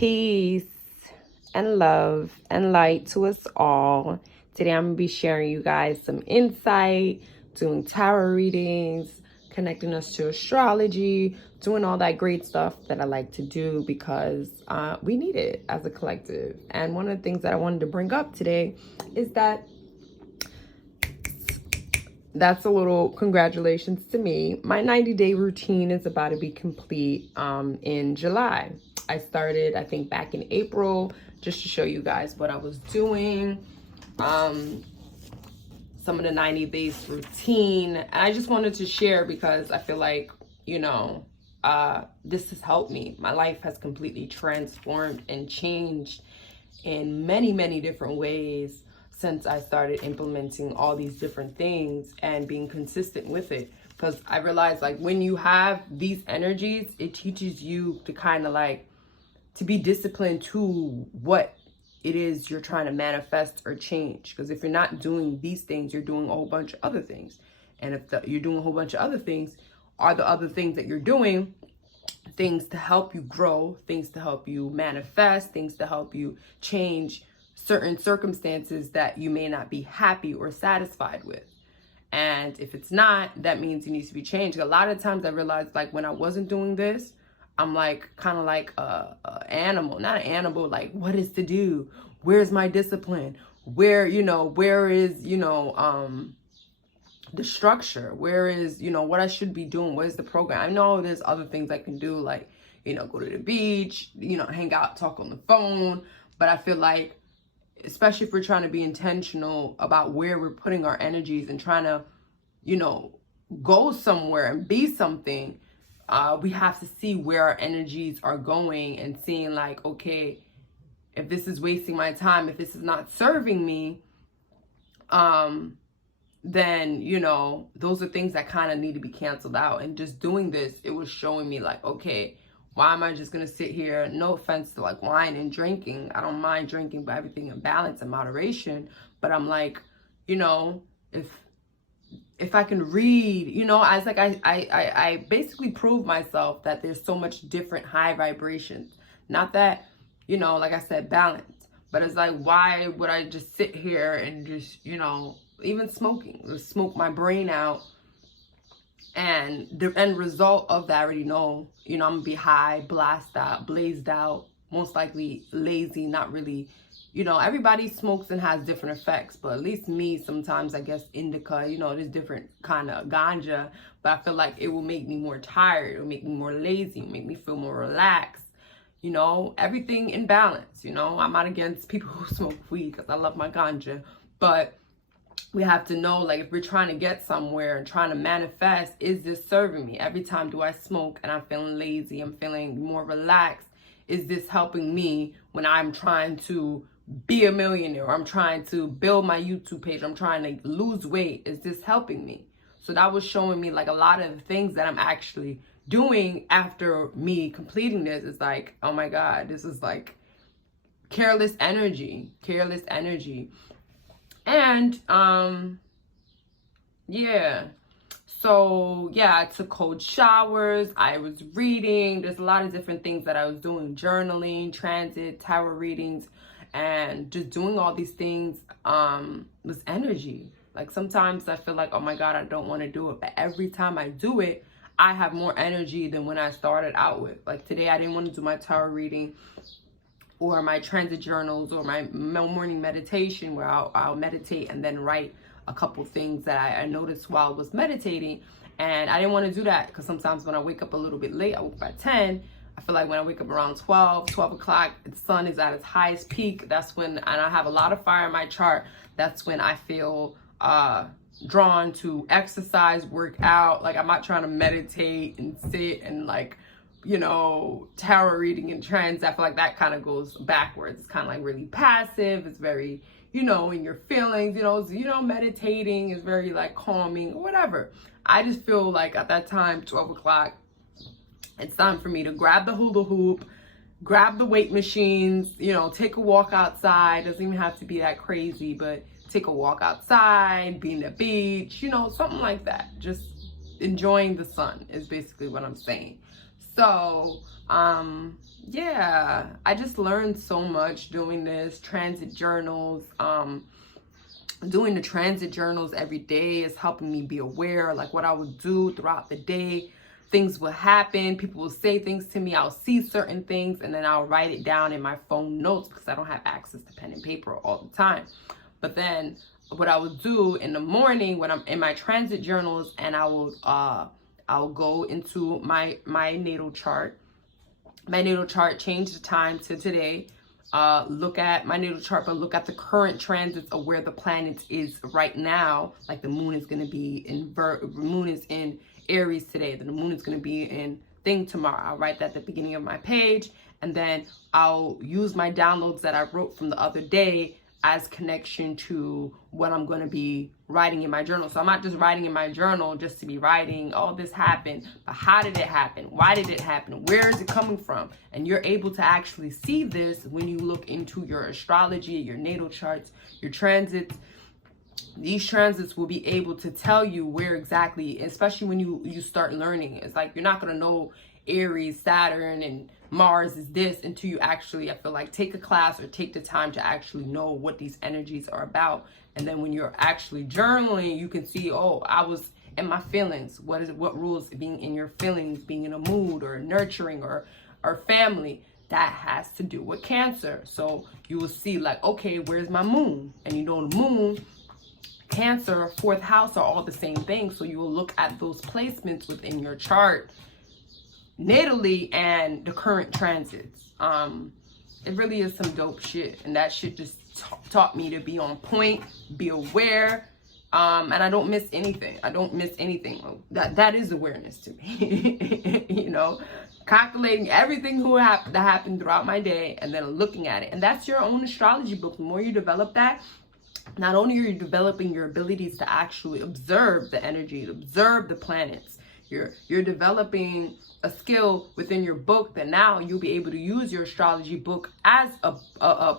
Peace and love and light to us all. Today I'm going to be sharing you guys some insight, doing tarot readings, connecting us to astrology, doing all that great stuff that I like to do because we need it as a collective. And one of the things that I wanted to bring up today is that's a little congratulations to me. My 90-day routine is about to be complete in July. I started, I think, back in April, just to show you guys what I was doing. Some of the 90 days routine. And I just wanted to share because I feel like, this has helped me. My life has completely transformed and changed in many, many different ways since I started implementing all these different things and being consistent with it. Because I realized, like, when you have these energies, it teaches you to kind of like to be disciplined to what it is you're trying to manifest or change. Because if you're not doing these things, you're doing a whole bunch of other things. And if you're doing a whole bunch of other things, are the other things that you're doing things to help you grow, things to help you manifest, things to help you change certain circumstances that you may not be happy or satisfied with. And if it's not, that means it needs to be changed. A lot of times I realized, like, when I wasn't doing this, I'm like kind of like a animal, not an animal, like, what is to do? Where's my discipline? Where is, the structure? Where is, what I should be doing? What is the program? I know there's other things I can do, like, go to the beach, hang out, talk on the phone. But I feel like, especially if we're trying to be intentional about where we're putting our energies and trying to, go somewhere and be something, we have to see where our energies are going and seeing, like, okay, if this is wasting my time, if this is not serving me, then, those are things that kind of need to be canceled out. And just doing this, it was showing me, like, okay, why am I just going to sit here? No offense to, like, wine and drinking. I don't mind drinking, but everything in balance and moderation. But I'm like, if I can read, as like I basically proved myself that there's so much different high vibrations. Not that, like I said, balance. But it's like, why would I just sit here and just, even smoking, smoke my brain out? And the end result of that, I already know, I'm gonna be high, blazed out, most likely lazy, not really, everybody smokes and has different effects, but at least me, sometimes I guess indica, there's different kind of ganja, but I feel like it will make me more tired, it will make me more lazy, make me feel more relaxed, everything in balance. I'm not against people who smoke weed because I love my ganja, but we have to know, like, if we're trying to get somewhere and trying to manifest, is this serving me? Every time do I smoke and I'm feeling lazy, I'm feeling more relaxed, is this helping me when I'm trying to be a millionaire, or I'm trying to build my YouTube page, I'm trying to lose weight? Is this helping me? So that was showing me, like, a lot of the things that I'm actually doing after me completing this is like, oh my God, this is like careless energy. And I took cold showers, I was reading, there's a lot of different things that I was doing, journaling, transit, tarot readings, and just doing all these things was energy. Like, sometimes I feel like, oh my God, I don't want to do it, but every time I do it, I have more energy than when I started out with. Like, today I didn't want to do my tarot reading or my transit journals or my morning meditation where I'll meditate and then write a couple things that I noticed while I was meditating. And I didn't want to do that because sometimes when I wake up a little bit late, I woke up at 10. I feel like when I wake up around 12 o'clock, the sun is at its highest peak. That's when, and I have a lot of fire in my chart, that's when I feel drawn to exercise, work out. Like, I'm not trying to meditate and sit and, like, tarot reading and trends. I feel like that kind of goes backwards. It's kind of like really passive. It's very, in your feelings, meditating is very, like, calming or whatever. I just feel like at that time, 12 o'clock, it's time for me to grab the hula hoop, grab the weight machines, take a walk outside. Doesn't even have to be that crazy, but take a walk outside, be in the beach, something like that. Just enjoying the sun is basically what I'm saying. So, yeah, I just learned so much doing this transit journals. Doing the transit journals every day is helping me be aware, like what I would do throughout the day. Things will happen, people will say things to me, I'll see certain things, and then I'll write it down in my phone notes because I don't have access to pen and paper all the time. But then what I would do in the morning when I'm in my transit journals, and I'll go into my natal chart. My natal chart, change the time to today. Look at my natal chart, but look at the current transits of where the planet is right now. Like the moon is going to be in moon is in Aries today. Then the moon is going to be in thing tomorrow. I'll write that at the beginning of my page, and then I'll use my downloads that I wrote from the other day as connection to what I'm going to be writing in my journal. So I'm not just writing in my journal just to be writing, oh, this happened, but how did it happen? Why did it happen? Where is it coming from? And you're able to actually see this when you look into your astrology, your natal charts, your transits. These transits will be able to tell you where exactly, especially when you start learning. It's like you're not going to know Aries, Saturn, and Mars is this until you actually, I feel like, take a class or take the time to actually know what these energies are about. And then when you're actually journaling, you can see, oh, I was in my feelings. What rules being in your feelings, being in a mood or nurturing or family? That has to do with Cancer. So you will see like, okay, where's my moon? And you know the moon, Cancer, fourth house are all the same thing. So you will look at those placements within your chart natally and the current transits. It really is some dope shit, and that shit just taught me to be on point, be aware, and I don't miss anything. That is awareness to me. You know, calculating everything that happened throughout my day and then looking at it. And that's your own astrology book. The more you develop that, not only are you developing your abilities to actually observe the energy, to observe the planets, you're developing a skill within your book that now you'll be able to use your astrology book as a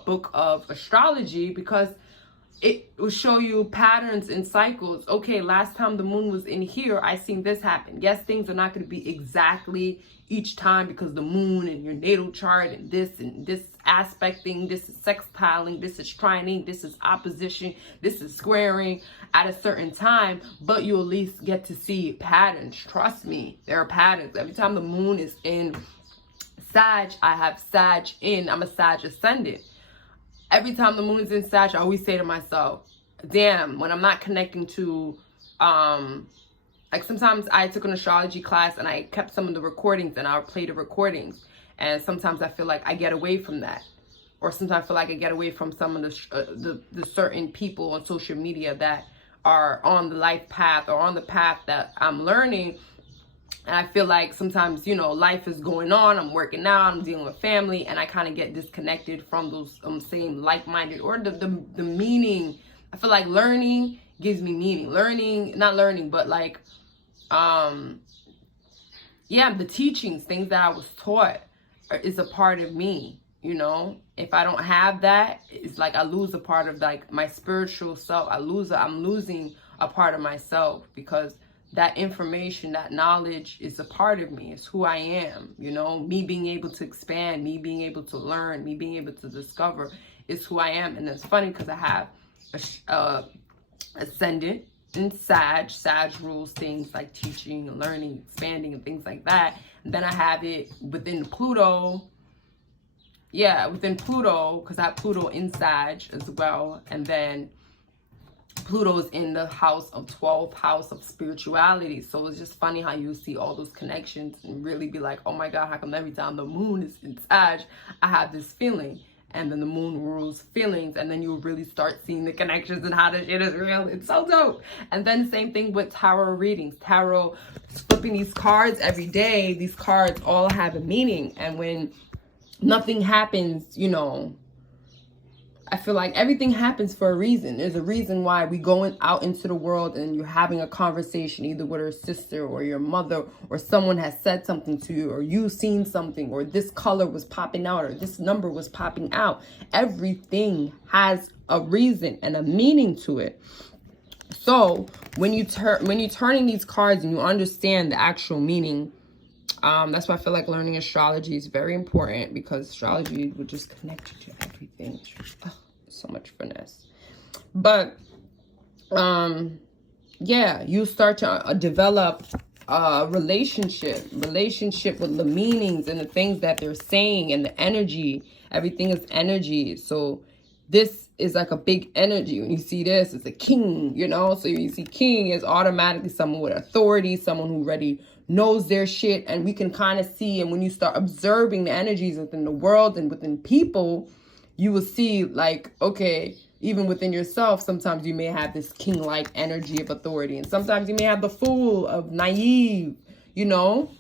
book of astrology, because it will show you patterns and cycles. Okay, last time the moon was in here, I seen this happen. Yes, things are not going to be exactly each time because the moon and your natal chart and this aspecting, this is sextiling, this is trining, this is opposition, this is squaring at a certain time, but you at least get to see patterns. Trust me, there are patterns. Every time the moon is in Sag, I have Sag in, I'm a Sag ascendant. Every time the moon is in Sag, I always say to myself, damn, when I'm not connecting to, like sometimes I took an astrology class and I kept some of the recordings and I'll play the recordings. And sometimes I feel like I get away from that. Or sometimes I feel like I get away from some of the certain people on social media that are on the life path or on the path that I'm learning. And I feel like sometimes, you know, life is going on, I'm working out, I'm dealing with family, and I kind of get disconnected from those same like-minded, or the meaning. I feel like learning gives me meaning. Not learning, but like, yeah, the teachings, things that I was taught is a part of me, you know? If I don't have that, it's like I lose a part of like my spiritual self. I'm losing a part of myself, because that information, that knowledge is a part of me. It's who I am, you know? Me being able to expand, me being able to learn, me being able to discover is who I am. And it's funny because I have a ascendant in Sag. Sag rules things like teaching and learning, expanding and things like that. And then I have it within Pluto. Yeah, within Pluto, because I have Pluto in Sag as well. And then Pluto's in the house of 12th house of spirituality. So it's just funny how you see all those connections and really be like, oh my God, how come every time the moon is in Sag, I have this feeling? And then the moon rules feelings, and then you'll really start seeing the connections and how the shit is real. It's so dope. And then same thing with tarot readings. Tarot, flipping these cards every day, these cards all have a meaning. And when nothing happens, you know, I feel like everything happens for a reason. There's a reason why we going out into the world and you're having a conversation either with your sister or your mother, or someone has said something to you, or you've seen something, or this color was popping out, or this number was popping out. Everything has a reason and a meaning to it. So when you're turning these cards and you understand the actual meaning That's why I feel like learning astrology is very important, because astrology would just connect you to everything. So much finesse. But yeah, you start to develop a relationship with the meanings and the things that they're saying and the energy. Everything is energy. So this is like a big energy. When you see this, it's a king, you know? So you see king is automatically someone with authority, someone who already knows their shit. And we can kind of see, and when you start observing the energies within the world and within people, you will see like, okay, even within yourself, sometimes you may have this king-like energy of authority. And sometimes you may have the fool of naive, you know?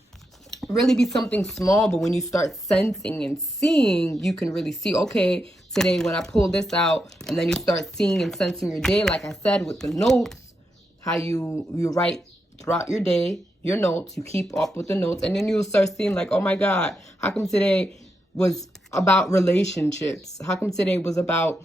Really be something small, but when you start sensing and seeing, you can really see, okay, today when I pull this out, and then you start seeing and sensing your day, like I said, with the notes, how you write throughout your day, your notes, you keep up with the notes, and then you'll start seeing like, oh my God, how come today was about relationships? How come today was about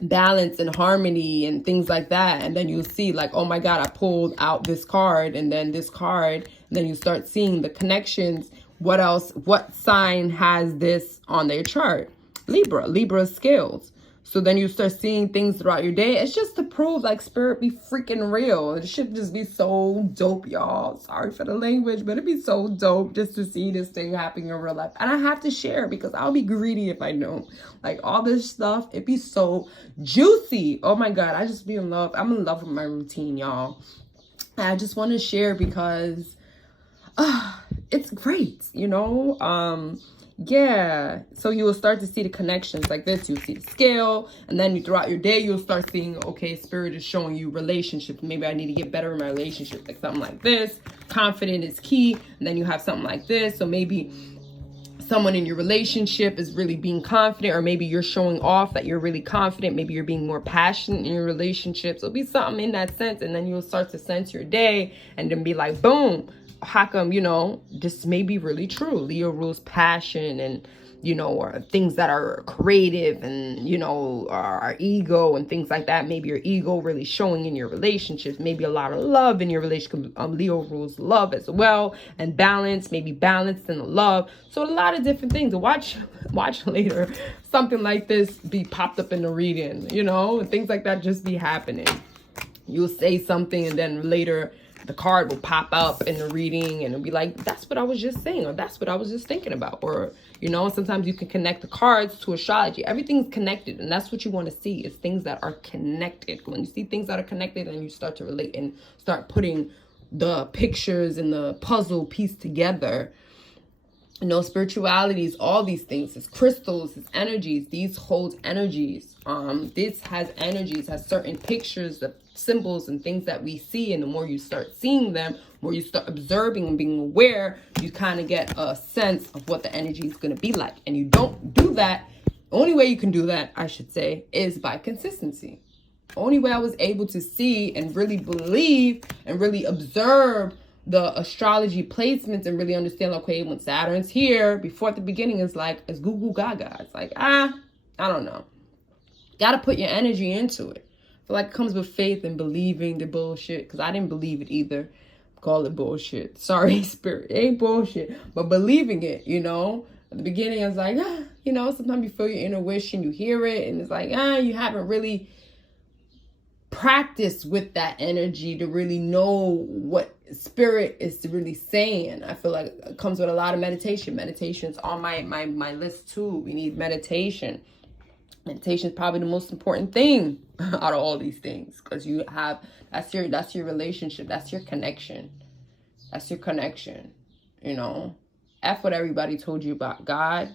balance and harmony and things like that? And then you'll see like, oh my God, I pulled out this card and then this card, and then you start seeing the connections. What else? What sign has this on their chart? Libra scales. So then you start seeing things throughout your day. It's just to prove like spirit be freaking real. It should just be so dope, y'all. Sorry for the language, but it'd be so dope just to see this thing happening in real life. And I have to share, because I'll be greedy if I don't. Like all this stuff, it'd be so juicy. Oh my God, I just be in love. I'm in love with my routine, y'all. And I just want to share because it's great, you know? Yeah, so you will start to see the connections like this. You'll see the scale, and then throughout your day, you'll start seeing, okay, spirit is showing you relationships. Maybe I need to get better in my relationship, like something like this. Confident is key, and then you have something like this. So maybe someone in your relationship is really being confident, or maybe you're showing off that you're really confident. Maybe you're being more passionate in your relationships. It'll be something in that sense, and then you'll start to sense your day, and then be like, boom. How come, you know, this may be really true. Leo rules passion and, you know, or things that are creative and, you know, our ego and things like that. Maybe your ego really showing in your relationships. Maybe a lot of love in your relationship. Leo rules love as well, and balance, maybe balanced in the love. So a lot of different things. Watch later. Something like this be popped up in the reading, you know, and things like that just be happening. You'll say something, and then later the card will pop up in the reading, and it'll be like, that's what I was just saying, or that's what I was just thinking about. Or, you know, sometimes you can connect the cards to astrology. Everything's connected, and that's what you want to see, is things that are connected. When you see things that are connected, and you start to relate and start putting the pictures and the puzzle piece together, you know, spiritualities, all these things, it's crystals, it's energies. These hold energies. This has energies, has certain pictures, the symbols and things that we see. And the more you start seeing them, more you start observing and being aware, you kind of get a sense of what the energy is going to be like. And you don't do that. The only way you can do that, I should say, is by consistency. The only way I was able to see and really believe and really observe the astrology placements and really understand, okay, when Saturn's here, before at the beginning, it's like, it's goo goo gaga. It's like, I don't know. Got to put your energy into it. I feel like it comes with faith and believing the bullshit, because I didn't believe it either. Call it bullshit. Sorry, spirit. It ain't bullshit. But believing it, you know. At the beginning, I was like, you know, sometimes you feel your intuition, you hear it, and it's like, you haven't really practiced with that energy to really know what spirit is really saying. I feel like it comes with a lot of meditation. Meditation's on my list too. We need meditation. Meditation is probably the most important thing out of all these things, because you have, that's your relationship, that's your connection, you know. F what everybody told you about God.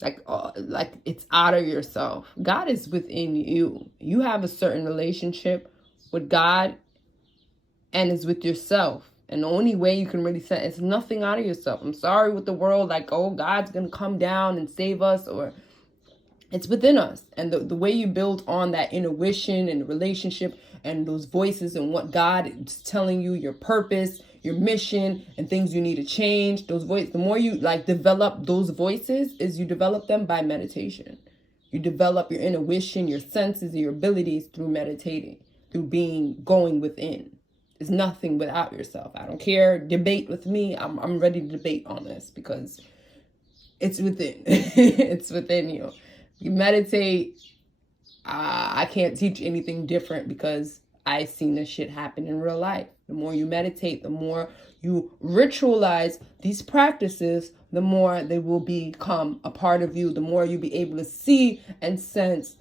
Like it's out of yourself. God is within you. You have a certain relationship with God, and it's with yourself. And the only way you can really say it's nothing out of yourself. I'm sorry with the world, like, oh, God's gonna come down and save us, or it's within us. And the way you build on that intuition and the relationship and those voices and what God is telling you, your purpose, your mission, and things you need to change, those voices, the more you like develop those voices, is you develop them by meditation. You develop your intuition, your senses, your abilities through meditating, through going within. is nothing without yourself. I don't care. Debate with me. I'm ready to debate on this because it's within. It's within you. You meditate. I can't teach anything different because I've seen this shit happen in real life. The more you meditate, the more you ritualize these practices, the more they will become a part of you, the more you'll be able to see and sense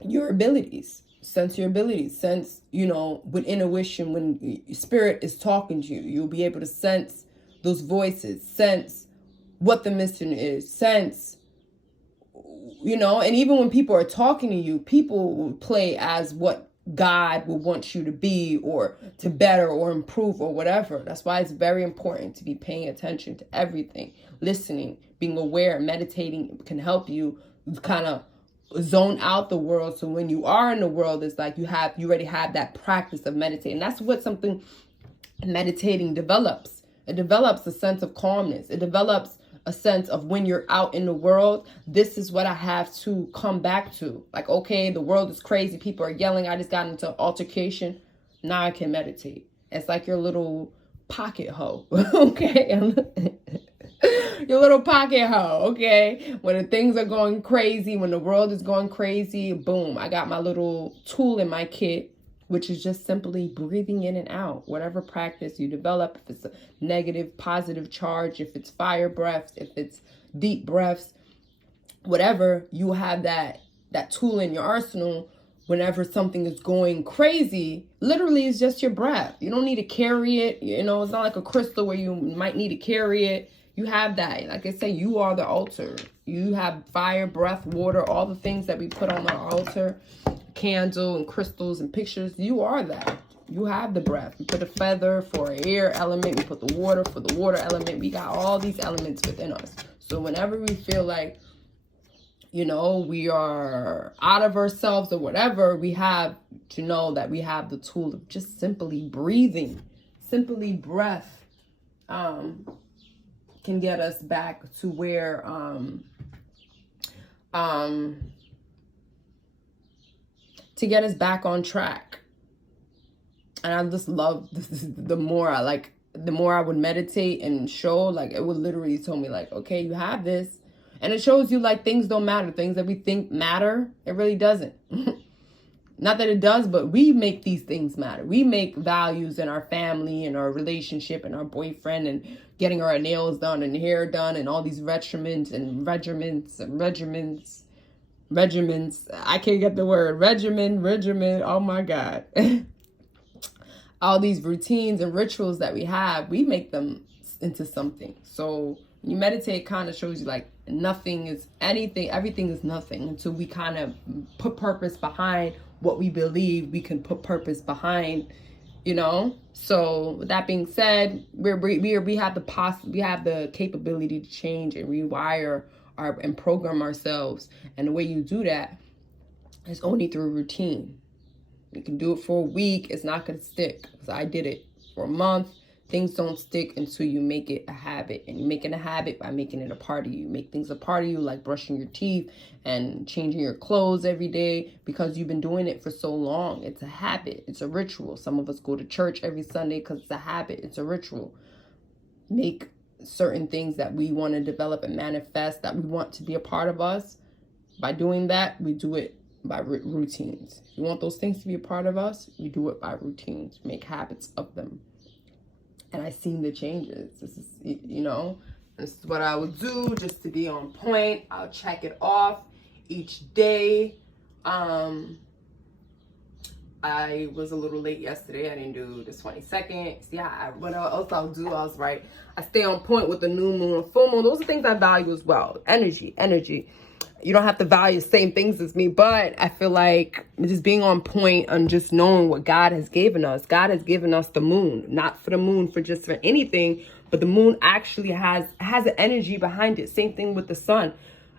your abilities. Sense, with intuition, when spirit is talking to you, you'll be able to sense those voices, sense what the mission is, sense, and even when people are talking to you, people will play as what God will want you to be or to better or improve or whatever. That's why it's very important to be paying attention to everything, listening, being aware. Meditating can help you kind of zone out the world. So when you are in the world, it's like you already have that practice of meditating. That's what something meditating develops. It develops a sense of calmness. It develops a sense of when you're out in the world, this is what I have to come back to. Like, okay, the world is crazy. People are yelling. I just got into an altercation. Now I can meditate. It's like your little pocket hoe. Okay. Your little pocket hoe. Okay. When the things are going crazy, when the world is going crazy, boom, I got my little tool in my kit, which is just simply breathing in and out. Whatever practice you develop, if it's a negative, positive charge, if it's fire breaths, if it's deep breaths, whatever, you have that tool in your arsenal. Whenever something is going crazy, literally it's just your breath. You don't need to carry it. It's not like a crystal where you might need to carry it. You have that. Like I say, you are the altar. You have fire, breath, water, all the things that we put on our altar. Candle and crystals and pictures. You are that. You have the breath. We put a feather for an air element. We put the water for the water element. We got all these elements within us. So whenever we feel like, we are out of ourselves or whatever, we have to know that we have the tool of just simply breathing. Simply breath can get us back to where to get us back on track. And I just love the more I would meditate and show, like, it would literally tell me, like, okay, you have this. And it shows you, like, things don't matter. Things that we think matter, it really doesn't. Not that it does, but we make these things matter. We make values in our family and our relationship and our boyfriend and getting our nails done and hair done and all these regiments. I can't get the word. Regimen. Oh my God. All these routines and rituals that we have, we make them into something. So you meditate, kind of shows you like nothing is anything. Everything is nothing until we kind of put purpose behind what we believe. We can put purpose behind, So with that being said, we have the capability to change and rewire and program ourselves. And the way you do that is only through routine. You can do it for a week. It's not going to stick, because I did it for a month. Things don't stick until you make it a habit. And you make it a habit by making it a part of you. Make things a part of you, like brushing your teeth and changing your clothes every day, because you've been doing it for so long. It's a habit. It's a ritual. Some of us go to church every Sunday because it's a habit. It's a ritual. Make certain things that we want to develop and manifest, that we want to be a part of us. By doing that, we do it by routines. If you want those things to be a part of us, we do it by routines. Make habits of them. And I've seen the changes. This is, this is what I would do just to be on point. I'll check it off each day. I was a little late yesterday. I didn't do the 22nd. Yeah, what else I'll do, I was right. I stay on point with the new moon and full moon. Those are things I value as well. Energy. You don't have to value the same things as me, but I feel like just being on point and just knowing what God has given us. God has given us the moon, not for the moon for just for anything, but the moon actually has an energy behind it. Same thing with the sun.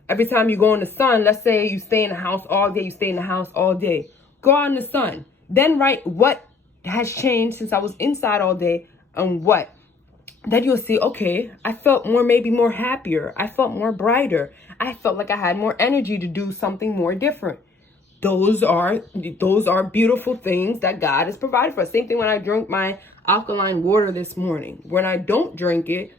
Every time you go in the sun, let's say you stay in the house all day, go out in the sun. Then write what has changed since I was inside all day and what. Then you'll see, okay, I felt maybe more happier. I felt more brighter. I felt like I had more energy to do something more different. those are beautiful things that God has provided for us. Same thing when I drank my alkaline water this morning. When I don't drink it,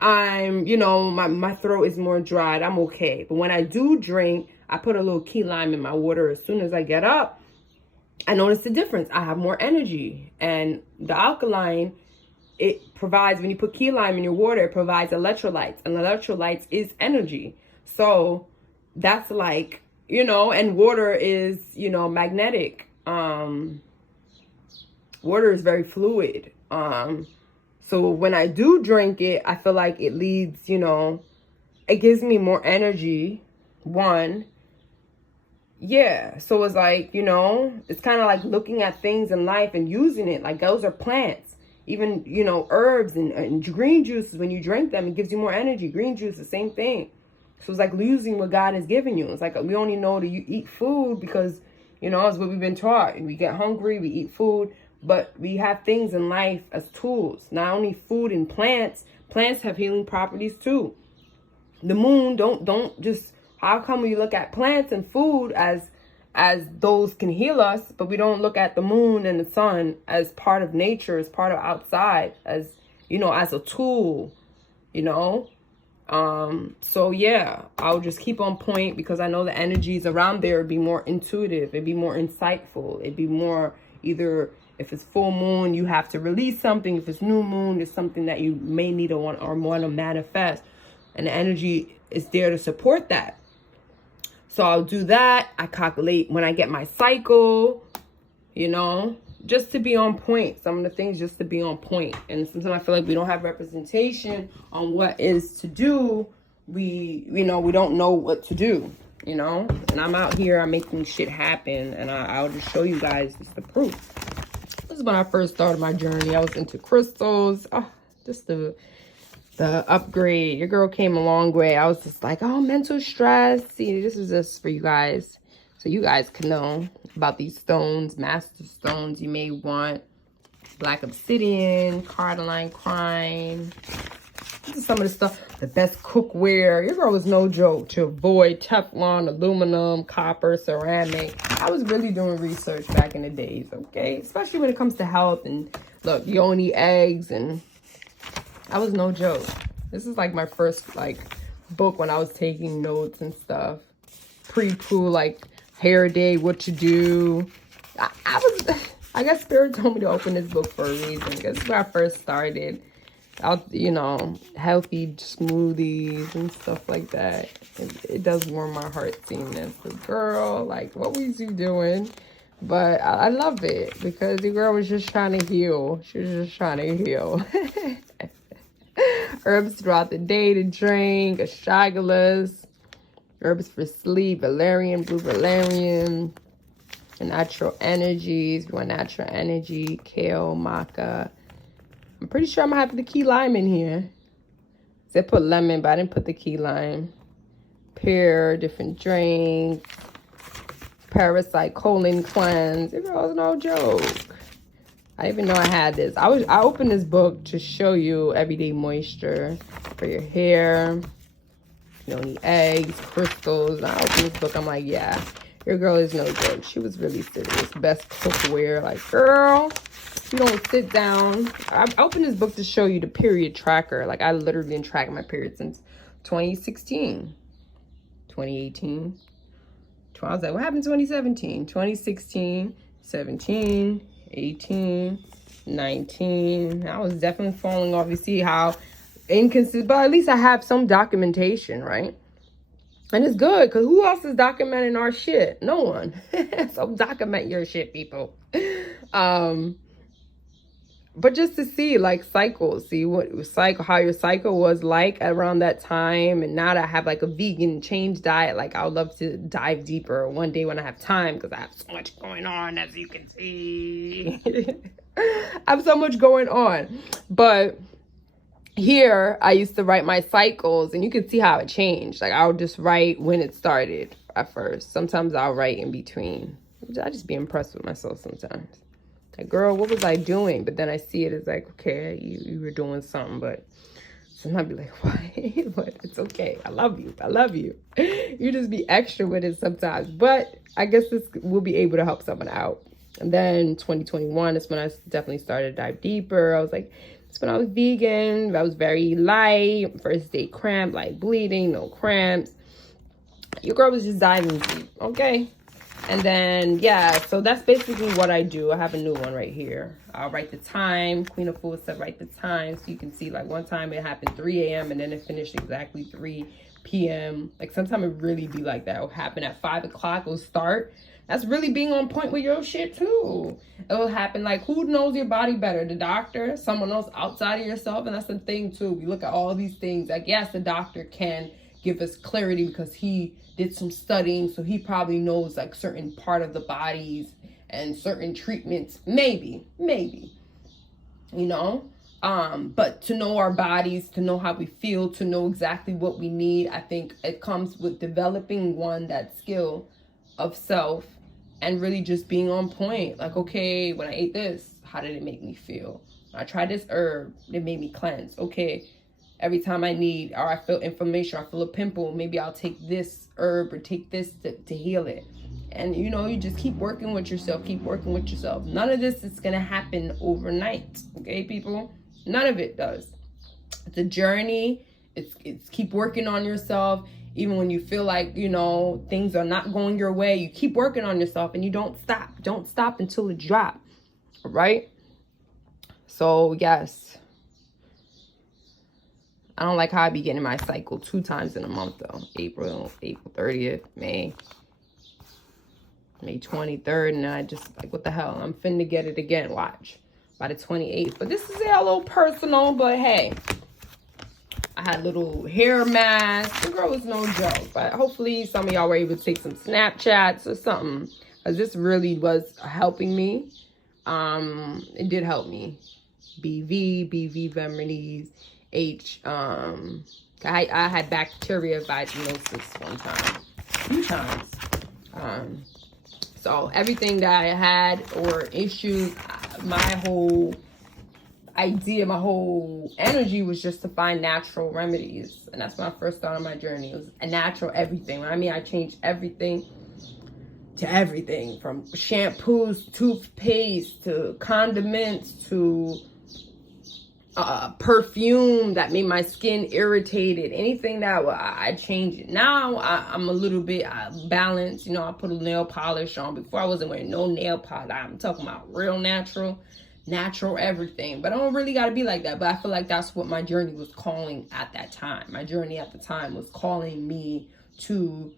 I'm, you know, my throat is more dried. I'm okay. But when I do drink, I put a little key lime in my water. As soon as I get up, I notice the difference. I have more energy. And the alkaline, it provides, when you put key lime in your water, it provides electrolytes. And electrolytes is energy. So that's like, you know, and water is, you know, magnetic. Water is very fluid. So when I do drink it, I feel like it leads, you know, it gives me more energy. One. Yeah. So it's like, you know, it's kind of like looking at things in life and using it. Like those are plants. Even, you know, herbs and green juices, when you drink them, it gives you more energy. Green juice, the same thing. So it's like using what God has given you. It's like we only know to eat food because, you know, it's what we've been taught. We get hungry, we eat food. But we have things in life as tools. Not only food and plants. Plants have healing properties too. The moon, don't just, how come we look at plants and food as those can heal us, but we don't look at the moon and the sun as part of nature, as part of outside, as, you know, as a tool, you know? So yeah, I'll just keep on point because I know the energies around there would be more intuitive. It'd be more insightful. It'd be more either, if it's full moon, you have to release something. If it's new moon, it's something that you may need to want to manifest. And the energy is there to support that. So I'll do that. I calculate when I get my cycle, you know, just to be on point. Some of the things just to be on point. And sometimes I feel like we don't have representation on what is to do. We don't know what to do, you know. And I'm out here, I'm making shit happen. And I'll just show you guys just the proof. This is when I first started my journey. I was into crystals. Oh, just the upgrade. Your girl came a long way. I was just like, oh, mental stress. See, this is just for you guys. So you guys can know about these stones, master stones you may want. Black obsidian, cardoline crime. This is some of the stuff. The best cookware. Your girl was no joke to avoid Teflon, aluminum, copper, ceramic. I was really doing research back in the days, okay? Especially when it comes to health and, look, you only eat eggs, and I was no joke. This is like my first, like, book when I was taking notes and stuff. Pre-poo, like, hair day, what to do. I guess Spirit told me to open this book for a reason, because this is where I first started. You know, healthy smoothies and stuff like that. It does warm my heart seeing this. But girl, like, what was you doing? But I love it because the girl was just trying to heal. She was just trying to heal. Herbs throughout the day to drink, astragalus, herbs for sleep, valerian, blue valerian, natural energies. You want natural energy, kale, maca. I'm pretty sure I'm gonna have the key lime in here. They put lemon, but I didn't put the key lime. Pear, different drinks. Parasite colon cleanse. It was no joke. I didn't even know I had this. I opened this book to show you everyday moisture for your hair. You don't need eggs, crystals. And I opened this book. I'm like, yeah, your girl is no joke. She was really serious. Best cookware. Like, girl, you don't sit down. I opened this book to show you the period tracker. Like, I literally been tracking my period since 2016, 2018. I was like, what happened in 2017? 2016, 17, 18, 19. I was definitely falling off. You see how inconsistent, but at least I have some documentation, right? And it's good, because who else is documenting our shit? No one. So document your shit, people. But just to see, like, cycles, see what cycle, how your cycle was like around that time. And now that I have like a vegan change diet, like, I would love to dive deeper one day when I have time, because I have so much going on, as you can see. I have so much going on. But here, I used to write my cycles, and you can see how it changed. Like, I'll just write when it started at first. Sometimes I'll write in between. I just be impressed with myself sometimes. Like, girl, what was I doing? But then I see it as like, okay, you were doing something. But Sometimes I'd be like, why? But it's okay. I love you. I love you. You just be extra with it sometimes. But I guess this will be able to help someone out. And then 2021 is when I definitely started to dive deeper. I was like, it's when I was vegan. I was very light. First day cramp, like bleeding, no cramps. Your girl was just diving deep, okay? And then, yeah, so that's basically what I do. I have a new one right here. I'll write the time. Queen of Fools said write the time. So you can see, like, one time it happened 3 a.m. and then it finished exactly 3 p.m. Like, sometimes it really be like that. It'll happen at 5 o'clock. It'll start. That's really being on point with your shit, too. It will happen, like, who knows your body better? The doctor? Someone else outside of yourself? And that's the thing, too. We look at all these things. Like, yes, the doctor can give us clarity because he did some studying, so he probably knows like certain part of the bodies and certain treatments, maybe, you know, but to know our bodies, to know how we feel, to know exactly what we need, I think it comes with developing that skill of self and really just being on point. Like, okay, when I ate this, how did it make me feel? When I tried this herb, it made me cleanse. Okay, every time I need, or I feel inflammation, or I feel a pimple, maybe I'll take this herb or take this to heal it. And, you know, you just keep working with yourself, None of this is going to happen overnight, okay, people? None of it does. It's a journey. It's keep working on yourself. Even when you feel like, you know, things are not going your way, you keep working on yourself and you don't stop. Don't stop until it drops, all right? So, yes. I don't like how I be getting my cycle 2 times in a month, though. April 30th, May 23rd, and I just, like, what the hell? I'm finna get it again, watch, by the 28th. But this is a little personal, but hey. I had little hair masks. The girl was no joke, but hopefully some of y'all were able to take some Snapchats or something, because this really was helping me. It did help me. BV remedies. I had bacteria vaginosis one time, a few times. So everything that I had or issues, my whole idea, my whole energy was just to find natural remedies. And that's when I first started my journey. It was a natural everything. When I mean, I changed everything to everything, from shampoos, toothpaste, to condiments, to perfume that made my skin irritated. Anything that I changed it. Now I'm a little bit balanced. You know, I put a nail polish on. Before I wasn't wearing no nail polish. I'm talking about real natural everything. But I don't really got to be like that. But I feel like that's what my journey was calling at that time. My journey at the time was calling me to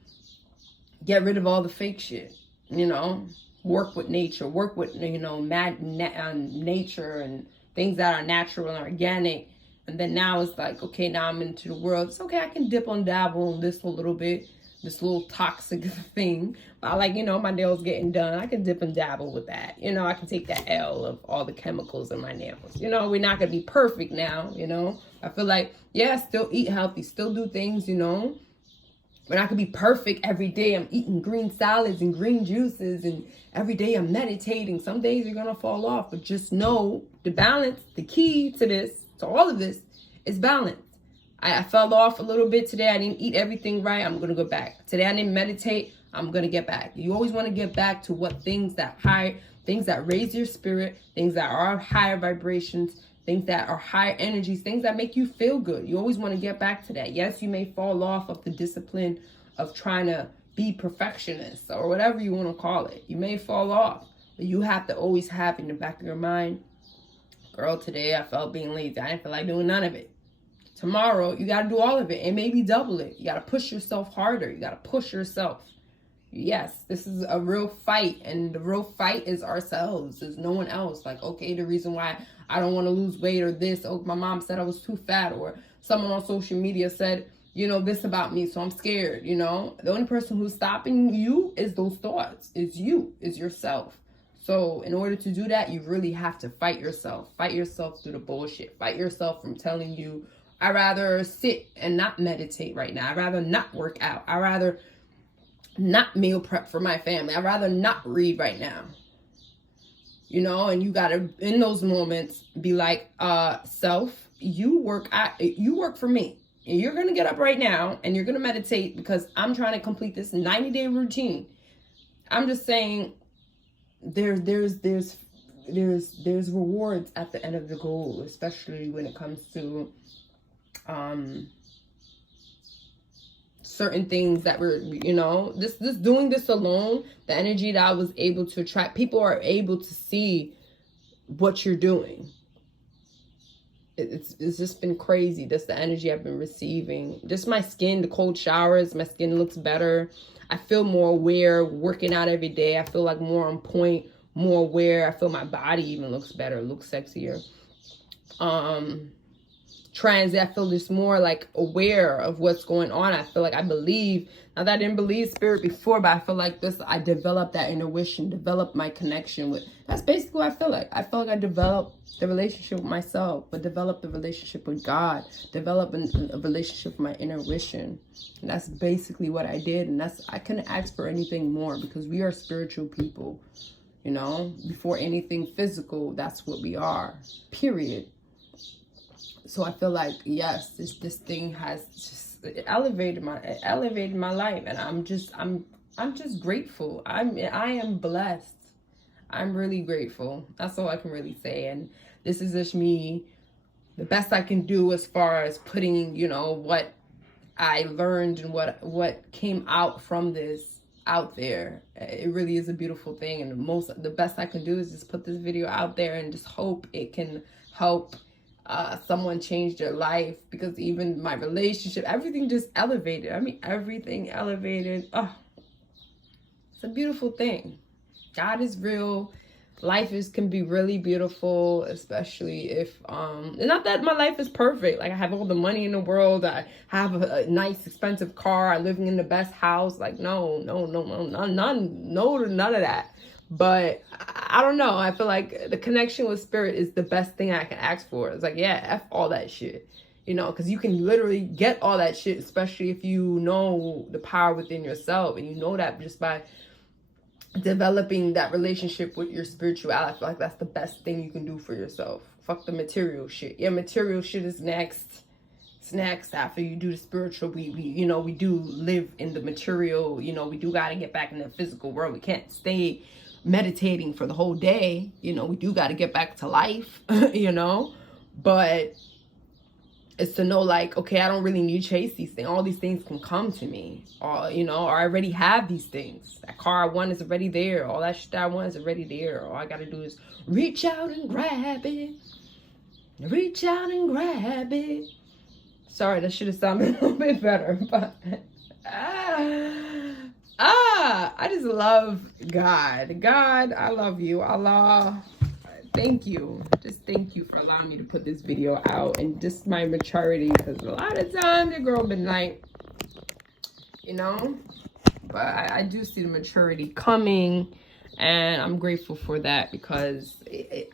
get rid of all the fake shit. You know, work with nature, work with, you know, nature and things that are natural and organic. And then now it's like, okay, now I'm into the world. It's okay, I can dip and dabble on this a little bit, this little toxic thing. But I like, you know, my nails getting done. I can dip and dabble with that. You know, I can take that L of all the chemicals in my nails. You know, we're not going to be perfect now, you know. I feel like, yeah, still eat healthy, still do things, you know. But I could be perfect every day. I'm eating green salads and green juices, and every day I'm meditating. Some days you're going to fall off, but just know the balance, the key to this, to all of this, is balance. I fell off a little bit today. I didn't eat everything right. I'm going to go back. Today I didn't meditate. I'm going to get back. You always want to get back to what things that raise your spirit, things that are higher vibrations, things that are high energies, things that make you feel good. You always want to get back to that. Yes, you may fall off of the discipline of trying to be perfectionist or whatever you want to call it. You may fall off, but you have to always have in the back of your mind, girl, today I felt being lazy. I didn't feel like doing none of it. Tomorrow, you got to do all of it and maybe double it. You got to push yourself harder. You got to push yourself. Yes, this is a real fight, and the real fight is ourselves. There's no one else. Like, okay, the reason why I don't want to lose weight or this, oh, my mom said I was too fat, or someone on social media said, you know, this about me, so I'm scared, you know. The only person who's stopping you is those thoughts. It's you. It's yourself. So in order to do that, you really have to fight yourself. Fight yourself through the bullshit. Fight yourself from telling you, I'd rather sit and not meditate right now. I'd rather not work out. I'd rather not meal prep for my family. I'd rather not read right now. You know, and you got to, in those moments, be like, self, you work for me. And you're going to get up right now and you're going to meditate because I'm trying to complete this 90-day routine. I'm just saying there's rewards at the end of the goal, especially when it comes to certain things that we're, this doing this alone, the energy that I was able to attract, people are able to see what you're doing. It's just been crazy. That's the energy I've been receiving. Just my skin, the cold showers, my skin looks better. I feel more aware, working out every day. I feel like more on point, more aware. I feel my body even looks better, looks sexier. Transit, I feel just more like aware of what's going on. I feel like I believe, not that I didn't believe spirit before, but I feel like I developed that intuition, developed my connection with, that's basically what I feel like. I feel like I developed the relationship with myself, but developed the relationship with God, developed a relationship with my intuition. And that's basically what I did. And I couldn't ask for anything more because we are spiritual people, before anything physical, that's what we are, period. So I feel like, yes, this thing has just elevated my life, and I'm just grateful. I am blessed. I'm really grateful. That's all I can really say. And this is just me, the best I can do as far as putting, what I learned and what came out from this out there. It really is a beautiful thing, and the best I can do is just put this video out there and just hope it can help someone change their life, because even my relationship, everything just elevated. I mean, everything elevated. Oh, it's a beautiful thing. God is real. Life can be really beautiful, especially if not that my life is perfect. Like, I have all the money in the world. I have a nice expensive car. I'm living in the best house. Like, no, none of that. But I don't know. I feel like the connection with spirit is the best thing I can ask for. It's like, yeah, F all that shit, because you can literally get all that shit, especially if you know the power within yourself, and you know that just by developing that relationship with your spirituality. I feel like that's the best thing you can do for yourself. Fuck the material shit. Yeah, material shit is next. It's next after you do the spiritual. We do live in the material. We do got to get back in the physical world. We can't stay meditating for the whole day. We do got to get back to life. But it's to know, like, okay, I don't really need to chase these things. All these things can come to me, or I already have these things. That car I want is already there. All that shit I want is already there. All I gotta do is reach out and grab it. Reach out and grab it. Sorry, that should have sounded a little bit better, but I just love God. God, I love you. Allah. Thank you. Just thank you for allowing me to put this video out, and just my maturity, because a lot of times they grow midnight, but I do see the maturity coming, and I'm grateful for that, because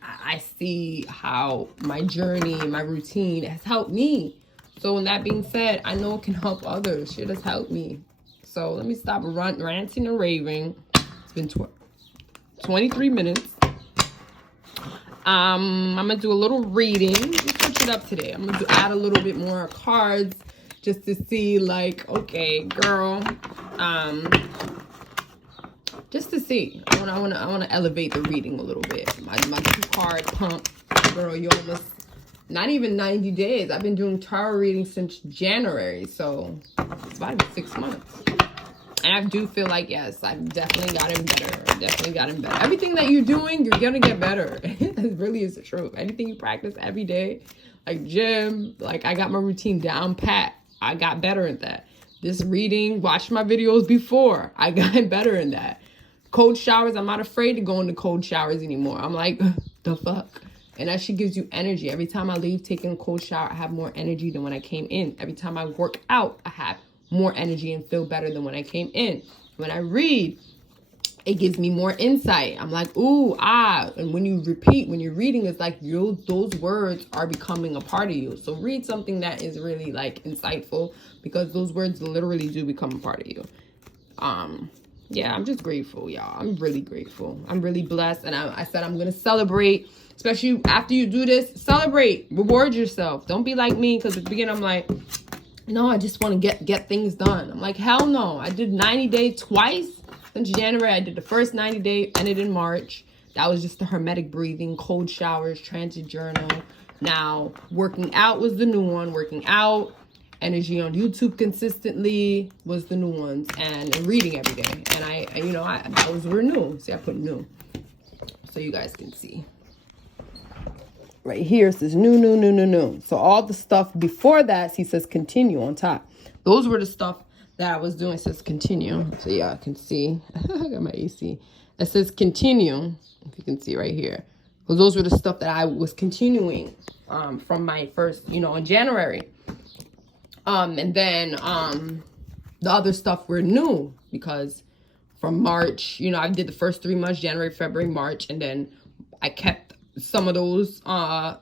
I see how my journey, my routine has helped me. So with that being said, I know it can help others. Shit has helped me. So let me stop ranting and raving. It's been 23 minutes. I'm gonna do a little reading. Let's switch it up today. I'm gonna add a little bit more cards just to see, like, okay, girl, just to see. I wanna elevate the reading a little bit. My 2-card pump, girl. You almost, not even 90 days. I've been doing tarot readings since January, so it's about 6 months. And I do feel like, yes, I've definitely gotten better. Everything that you're doing, you're going to get better. It really is the truth. Anything you practice every day, like gym, like I got my routine down pat. I got better at that. This reading, watch my videos before. I got better in that. Cold showers, I'm not afraid to go into cold showers anymore. I'm like, the fuck? And that shit gives you energy. Every time I leave taking a cold shower, I have more energy than when I came in. Every time I work out, I have more energy and feel better than when I came in. When I read, it gives me more insight. I'm like, ooh, ah. And when you repeat, when you're reading, it's like those words are becoming a part of you. So read something that is really like insightful, because those words literally do become a part of you. yeah, I'm just grateful, y'all. I'm really grateful. I'm really blessed. And I said I'm going to celebrate, especially after you do this. Celebrate. Reward yourself. Don't be like me, because at the beginning I'm like, no, I just want to get things done. I'm like, hell no. I did 90 days twice. Since January, I did the first 90 day, ended in March. That was just the hermetic breathing, cold showers, transit journal. Now, working out was the new one. Working out, energy on YouTube consistently was the new ones, and reading every day. And those were new. See, I put new so you guys can see. Right here it says new. So all the stuff before that, he says continue on top. Those were the stuff that I was doing. It says continue. So yeah, I can see. I got my AC. It says continue, if you can see right here. Because those were the stuff that I was continuing from my first, in January. And then the other stuff were new, because from March, I did the first 3 months, January, February, March, and then I kept some of those I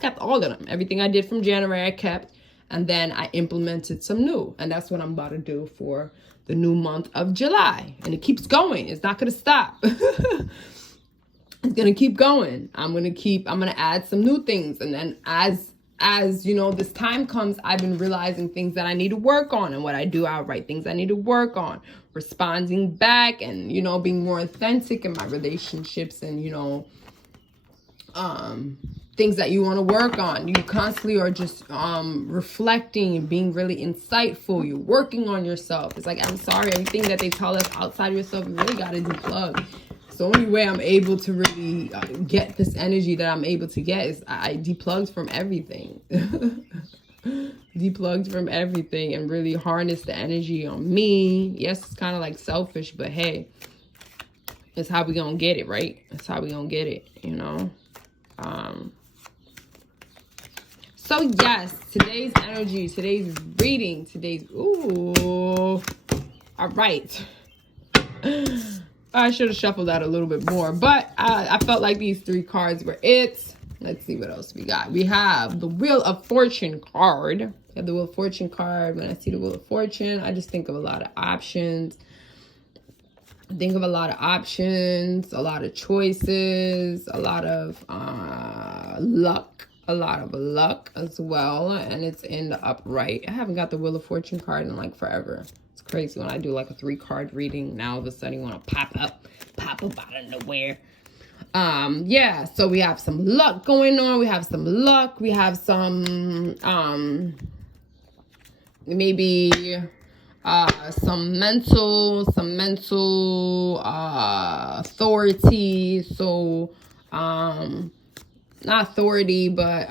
kept all of them. Everything I did from January, I kept, and then I implemented some new, and that's what I'm about to do for the new month of July. And it keeps going. It's not going to stop. It's going to keep going. I'm going to add some new things. And then as this time comes, I've been realizing things that I need to work on. And what I do, I'll write things I need to work on, responding back, and, being more authentic in my relationships, and, things that you want to work on. You constantly are just reflecting and being really insightful. You're working on yourself. It's like, I'm sorry, everything that they tell us outside of yourself, you really got to deplug. It's the only way I'm able to really get this energy that I'm able to get is I deplugged from everything. Deplugged from everything and really harness the energy on me. Yes, it's kind of like selfish, but hey, it's how we gonna get it, right? That's how we gonna get it, So yes, today's energy, today's reading, all right. I should have shuffled that a little bit more, but I felt like these 3 cards were it. Let's see what else we got. We have the Wheel of Fortune card. We have the Wheel of Fortune card. When I see the Wheel of Fortune, I just think of a lot of options. A lot of choices, a lot of luck as well. And it's in the upright. I haven't got the Wheel of Fortune card in like forever. It's crazy when I do like a 3-card reading. Now all of a sudden you want to pop up out of nowhere. Yeah, so we have some luck going on. We have some maybe some mental authority. So not authority, but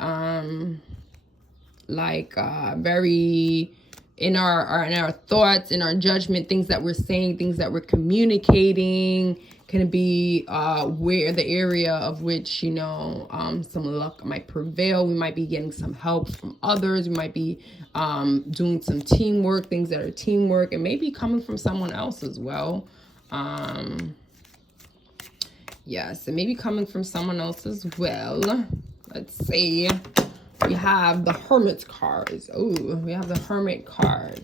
very in our thoughts, in our judgment, things that we're saying, things that we're communicating, can be where the area of which some luck might prevail. We might be getting some help from others. We might be doing some teamwork, things that are teamwork, and maybe coming from someone else as well. Yes, and maybe coming from someone else as well. Let's see. We have the Hermit cards. Oh, we have the Hermit card.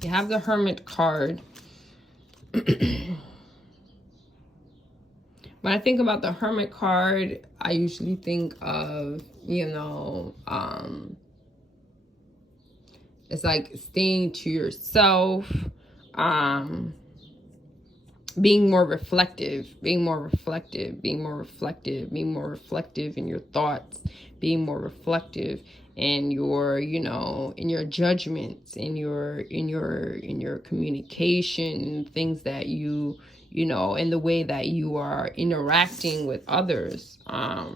You have the Hermit card. When I think about the Hermit card, I usually think of, it's like staying to yourself, being more reflective in your thoughts, being more reflective in your, in your judgments, in your communication, things that you in the way that you are interacting with others. Yeah,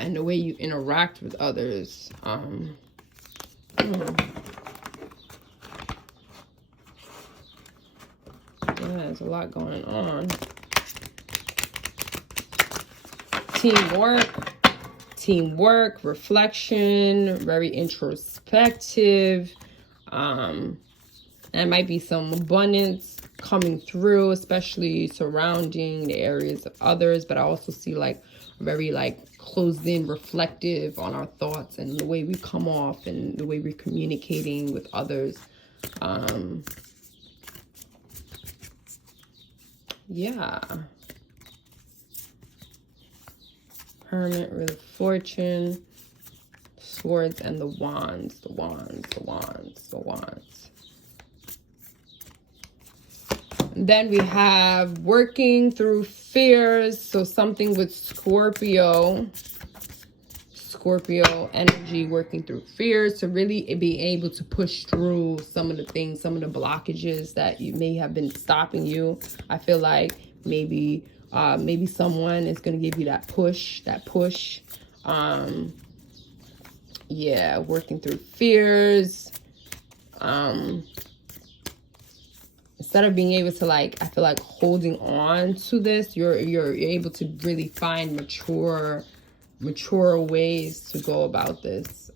and the way you interact with others. Yeah, there's a lot going on. Teamwork, reflection, very introspective. And might be some abundance coming through, especially surrounding the areas of others. But I also see like very like closed in, reflective on our thoughts and the way we come off and the way we're communicating with others. Yeah. Hermit, Wheel of Fortune, Swords, and the Wands. The Wands, the Wands, the Wands. And then we have working through fears. So something with Scorpio. Scorpio energy, working through fears to really be able to push through some of the things, some of the blockages that you may have been stopping you. I feel like maybe someone is going to give you that push. Yeah, working through fears. Instead of being able to, like, I feel like holding on to this, you're able to really find mature ways to go about this.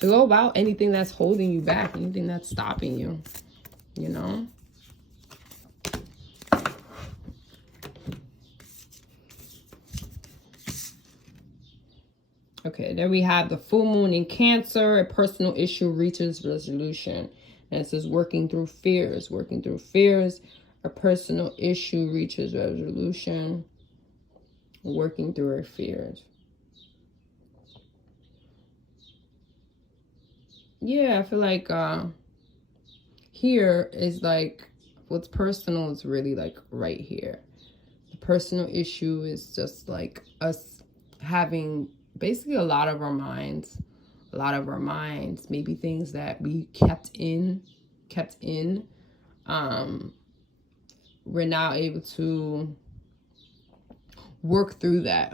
To go about anything that's holding you back, anything that's stopping you, you know? Okay, there we have the full moon in Cancer. A personal issue reaches resolution. And it says working through fears, working through fears. A personal issue reaches resolution. Working through her fears. Yeah, I feel like here is like what's personal is really like right here. The personal issue is just like us having basically a lot of our minds, maybe things that we kept in. We're now able to work through that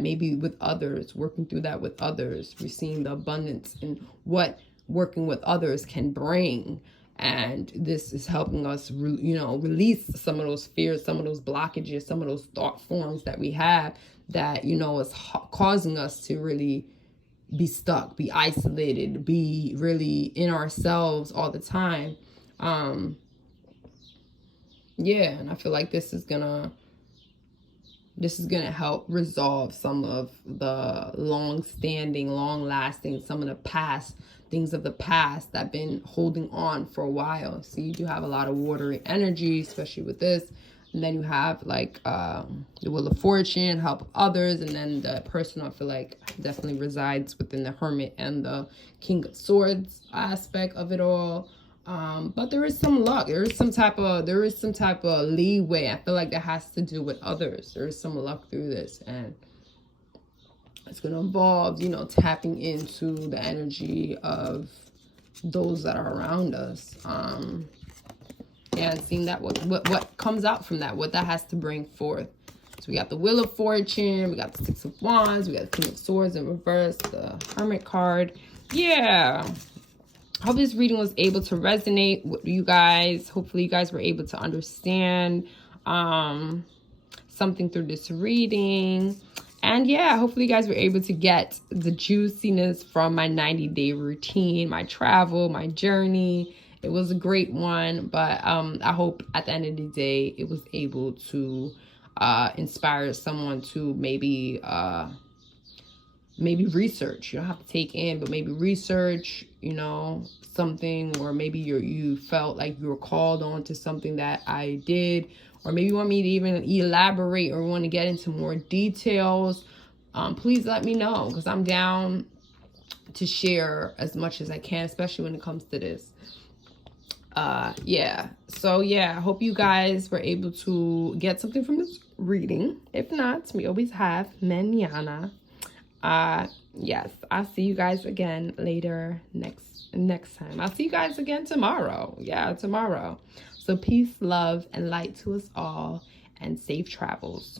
maybe with others, working through that with others. We're seeing the abundance in what working with others can bring. And this is helping us, release some of those fears, some of those blockages, some of those thought forms that we have that, is causing us to really be stuck, be isolated, be really in ourselves all the time. Yeah, and I feel like this is gonna help resolve some of the long-standing, long-lasting, some of the past things of the past that have been holding on for a while. So you do have a lot of watery energy, especially with this. And then you have like the Wheel of Fortune, help others, and then the personal, I feel like, definitely resides within the Hermit and the King of Swords aspect of it all. But there is some luck. There is some type of leeway. I feel like that has to do with others. There is some luck through this, and it's going to involve, tapping into the energy of those that are around us. And seeing that what comes out from that, what that has to bring forth. So we got the Wheel of Fortune, we got the Six of Wands, we got the King of Swords in reverse, the Hermit card. Yeah. I hope this reading was able to resonate with you guys. Hopefully you guys were able to understand something through this reading. And yeah, hopefully you guys were able to get the juiciness from my 90-day routine, my travel, my journey. It was a great one, but I hope at the end of the day, it was able to inspire someone to maybe research. You don't have to take in, but maybe research, something, or maybe you felt like you were called on to something that I did, or maybe you want me to even elaborate or want to get into more details. Please let me know, because I'm down to share as much as I can, especially when it comes to this. Yeah. So yeah, I hope you guys were able to get something from this reading. If not, we always have mañana. Yes, I'll see you guys again later next time. I'll see you guys again tomorrow. Yeah, tomorrow. So peace, love, and light to us all, and safe travels.